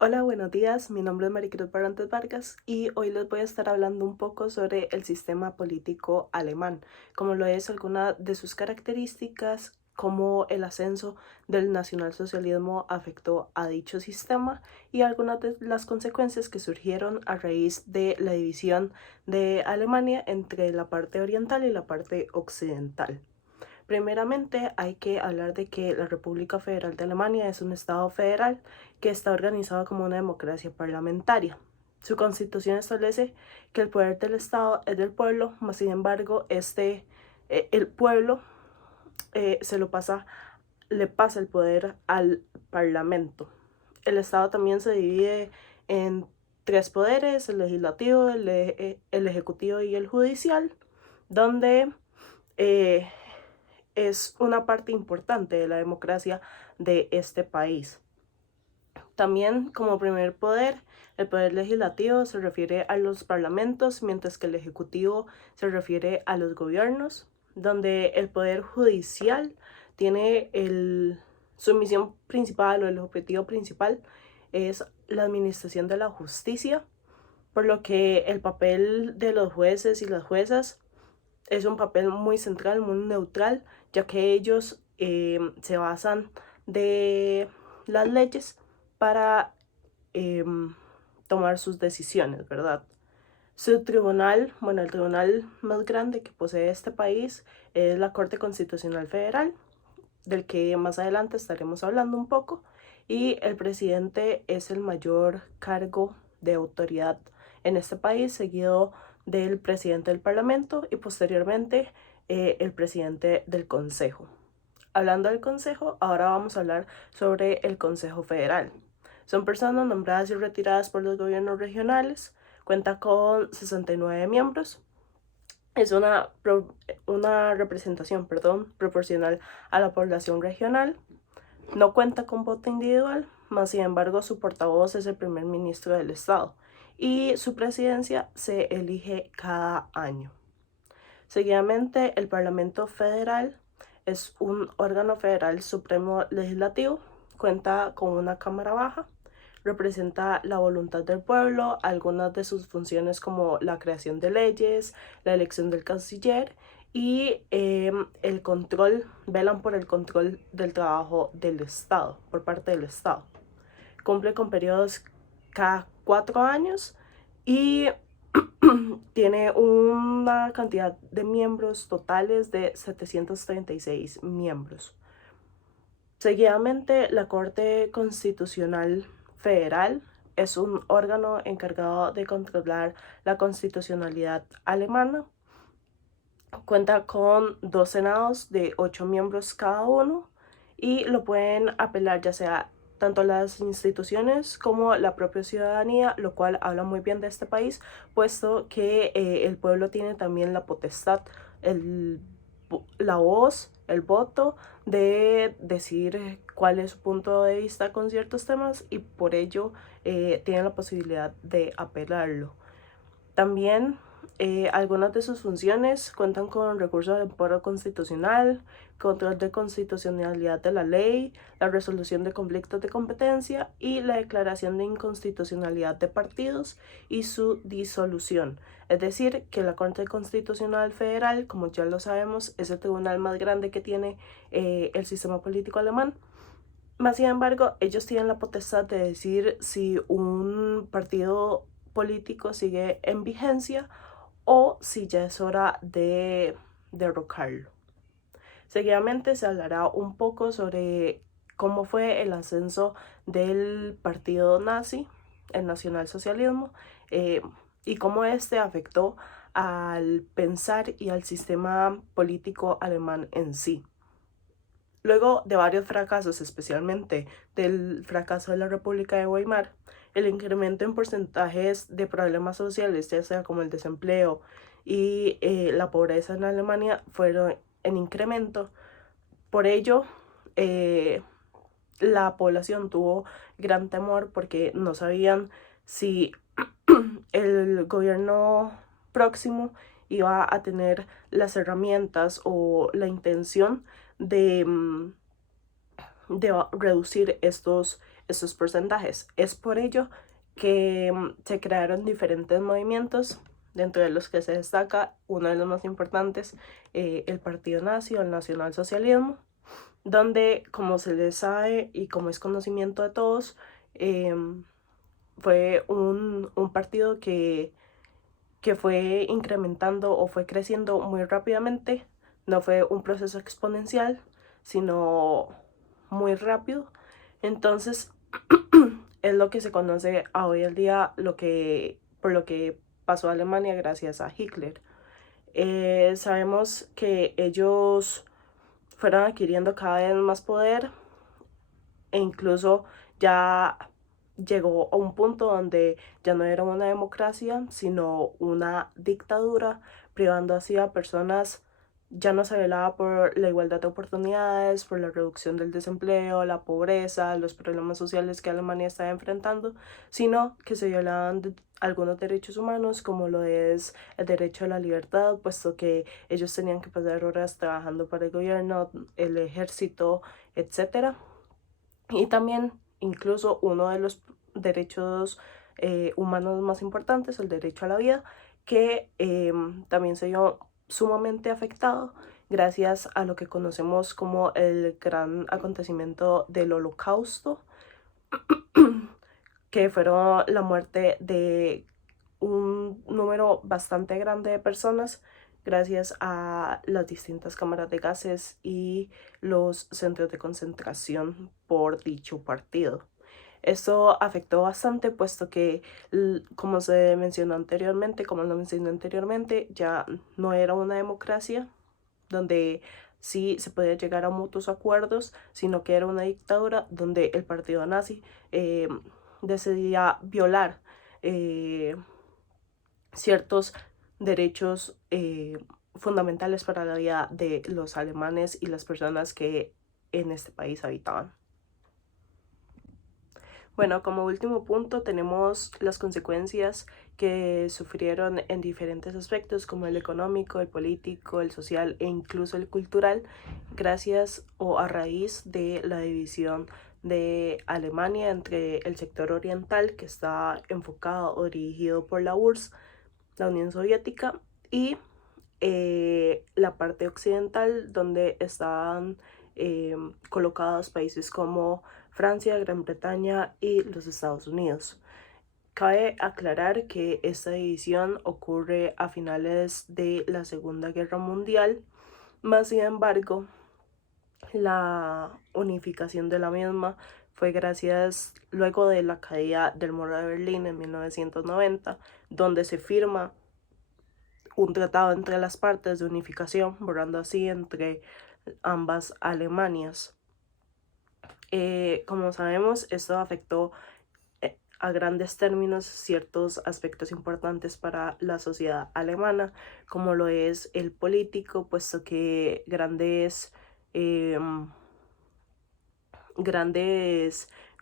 Hola, buenos días. Mi nombre es Maricruz Barrantes Vargas y hoy les voy a estar hablando un poco sobre el sistema político alemán, como lo es alguna de sus características, cómo el ascenso del nacionalsocialismo afectó a dicho sistema y algunas de las consecuencias que surgieron a raíz de la división de Alemania entre la parte oriental y la parte occidental. Primeramente, hay que hablar de que la República Federal de Alemania es un estado federal que está organizado como una democracia parlamentaria. Su constitución establece que el poder del estado es del pueblo, mas sin embargo, el pueblo se lo pasa, le pasa el poder al parlamento. El estado también se divide en tres poderes: el legislativo, el ejecutivo y el judicial, donde eh, es una parte importante de la democracia de este país. También como primer poder, el poder legislativo se refiere a los parlamentos, mientras que el ejecutivo se refiere a los gobiernos, donde el poder judicial tiene su misión principal o el objetivo principal es la administración de la justicia, por lo que el papel de los jueces y las juezas es un papel muy central, muy neutral, ya que ellos se basan de las leyes para eh, tomar sus decisiones, ¿verdad? Su tribunal, bueno, el tribunal más grande que posee este país es la Corte Constitucional Federal, del que más adelante estaremos hablando un poco, y el presidente es el mayor cargo de autoridad en este país, seguido del presidente del Parlamento y posteriormente el presidente del Consejo. Hablando del Consejo, ahora vamos a hablar sobre el Consejo Federal. Son personas nombradas y retiradas por los gobiernos regionales, cuenta con 69 miembros, es una representación, proporcional a la población regional. No cuenta con voto individual, mas sin embargo su portavoz es el primer ministro del estado y su presidencia se elige cada año. Seguidamente, el Parlamento Federal es un órgano federal supremo legislativo, cuenta con una cámara baja, representa la voluntad del pueblo, algunas de sus funciones como la creación de leyes, la elección del canciller y el control, velan por el control del trabajo del Estado, por parte del Estado. Cumple con periodos cada 4 años y tiene una cantidad de miembros totales de 736 miembros. Seguidamente, la Corte Constitucional Federal es un órgano encargado de controlar la constitucionalidad alemana. Cuenta con dos senados de 8 miembros cada uno y lo pueden apelar ya sea tanto las instituciones como la propia ciudadanía, lo cual habla muy bien de este país, puesto que el pueblo tiene también la potestad, el, la voz, el voto de decir cuál es su punto de vista con ciertos temas y por ello tienen la posibilidad de apelarlo. También algunas de sus funciones cuentan con recursos de amparo constitucional, control de constitucionalidad de la ley, la resolución de conflictos de competencia y la declaración de inconstitucionalidad de partidos y su disolución. Es decir, que la Corte Constitucional Federal, como ya lo sabemos, es el tribunal más grande que tiene el sistema político alemán. Más sin embargo, ellos tienen la potestad de decir si un partido político sigue en vigencia o si ya es hora de derrocarlo. Seguidamente se hablará un poco sobre cómo fue el ascenso del partido nazi, el nacionalsocialismo, eh, y cómo este afectó al pensar y al sistema político alemán en sí. Luego de varios fracasos, especialmente del fracaso de la República de Weimar, el incremento en porcentajes de problemas sociales, ya sea como el desempleo y la pobreza en Alemania, fueron en incremento. Por ello, eh, la población tuvo gran temor porque no sabían si el gobierno próximo iba a tener las herramientas o la intención de reducir estos porcentajes. Es por ello que se crearon diferentes movimientos, dentro de los que se destaca uno de los más importantes, el partido nazi o el nacionalsocialismo, donde, como se les sabe y como es conocimiento de todos, fue un partido que fue incrementando o fue creciendo muy rápidamente. No fue un proceso exponencial, sino muy rápido. Entonces, es lo que se conoce a hoy en día por lo que pasó a Alemania gracias a Hitler. Sabemos que ellos fueron adquiriendo cada vez más poder e incluso ya llegó a un punto donde ya no era una democracia, sino una dictadura, privando así a personas. Ya no se velaba por la igualdad de oportunidades, por la reducción del desempleo, la pobreza, los problemas sociales que Alemania estaba enfrentando, sino que se violaban algunos derechos humanos, como lo es el derecho a la libertad, puesto que ellos tenían que pasar horas trabajando para el gobierno, el ejército, etcétera. Y también incluso uno de los derechos humanos más importantes, el derecho a la vida, que también se vio sumamente afectado gracias a lo que conocemos como el gran acontecimiento del Holocausto, que fueron la muerte de un número bastante grande de personas gracias a las distintas cámaras de gases y los centros de concentración por dicho partido. Esto afectó bastante, puesto que, como lo mencioné anteriormente, ya no era una democracia donde sí se podía llegar a mutuos acuerdos, sino que era una dictadura donde el partido nazi decidía violar eh, ciertos derechos fundamentales para la vida de los alemanes y las personas que en este país habitaban. Bueno, como último punto tenemos las consecuencias que sufrieron en diferentes aspectos, como el económico, el político, el social e incluso el cultural, gracias o a raíz de la división de Alemania entre el sector oriental, que está enfocado o dirigido por la URSS, la Unión Soviética, y la parte occidental, donde estaban colocados países como Francia, Gran Bretaña y los Estados Unidos. Cabe aclarar que esta división ocurre a finales de la Segunda Guerra Mundial, más sin embargo, la unificación de la misma fue gracias luego de la caída del muro de Berlín en 1990, donde se firma un tratado entre las partes de unificación, borrando así entre ambas Alemanias. Como sabemos, esto afectó a grandes términos ciertos aspectos importantes para la sociedad alemana, como lo es el político, puesto que grandes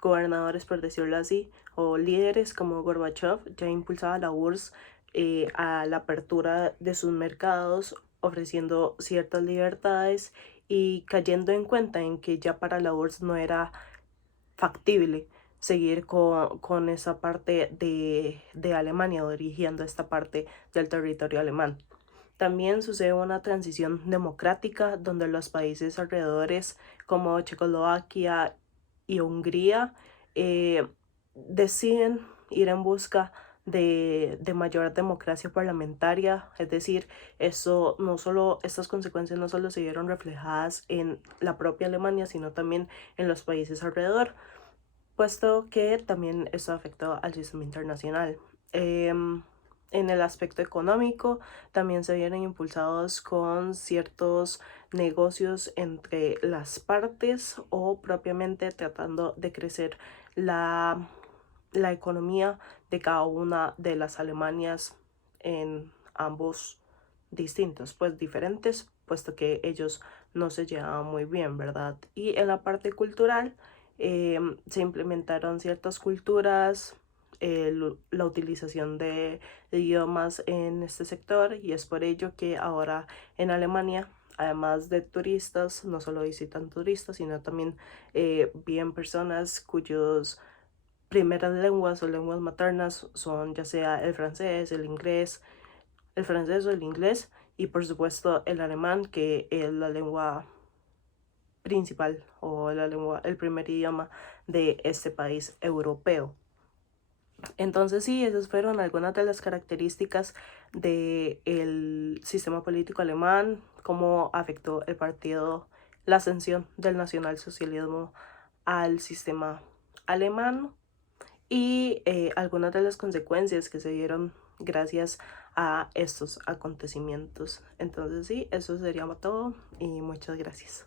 gobernadores, por decirlo así, o líderes como Gorbachev ya impulsaba la URSS a la apertura de sus mercados, ofreciendo ciertas libertades y cayendo en cuenta en que ya para la URSS no era factible seguir con esa parte de Alemania o dirigiendo esta parte del territorio alemán. También sucede una transición democrática donde los países alrededores como Checoslovaquia y Hungría deciden ir en busca de mayor democracia parlamentaria, es decir, estas consecuencias no solo se vieron reflejadas en la propia Alemania, sino también en los países alrededor, puesto que también eso afectó al sistema internacional. En el aspecto económico, también se vieron impulsados con ciertos negocios entre las partes o propiamente tratando de crecer la economía de cada una de las Alemanias en ambos distintos, pues diferentes, puesto que ellos no se llevaban muy bien, ¿verdad? Y en la parte cultural se implementaron ciertas culturas, la utilización de idiomas en este sector, y es por ello que ahora en Alemania además de turistas, no solo visitan turistas, sino también bien personas cuyos primeras lenguas o lenguas maternas son ya sea el francés, el francés o el inglés, y por supuesto el alemán, que es la lengua principal o la lengua, el primer idioma de este país europeo. Entonces sí, esas fueron algunas de las características del sistema político alemán, cómo afectó el partido, la ascensión del nacionalsocialismo al sistema alemán, y algunas de las consecuencias que se dieron gracias a estos acontecimientos. Entonces sí, eso sería todo y muchas gracias.